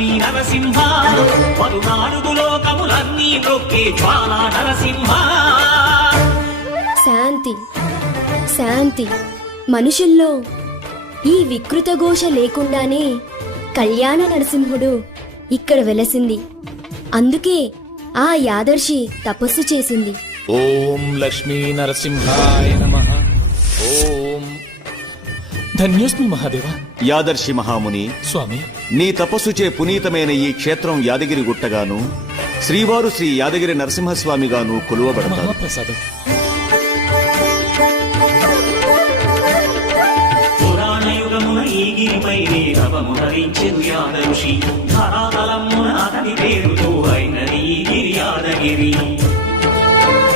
లక్ష్మీ నరసింహ పలునాలుగు లోకములన్నీ నొక్కే జ్వాలా నరసింహ. శాంతి శాంతి. మనుషుల్లో ఈ వికృత ఘోష లేకుండానే కళ్యాణ నరసింహుడు ఇక్కడ వెలసింది. అందుకే ఆ యాదర్శి తపస్సు చేసింది. ఓం లక్ష్మీ నరసింహాయ నమః. ఓం. ధన్యోస్మి మహాదేవ. యాదర్శి మహాముని స్వామి, నీ తపస్సుచే పునీతమైన ఈ క్షేత్రం యాదగిరి గుట్టగాను, శ్రీవారు శ్రీ యాదగిరి నరసింహస్వామిగాను కొలువబడతారు. మహాప్రసాదం. పురాణయుగమున ఈ గిరిపైనే తపము ధరించెను యాదఋషి. ధరాతలమున అతని పేరుతో అయినది ఈ గిరి యాదగిరి.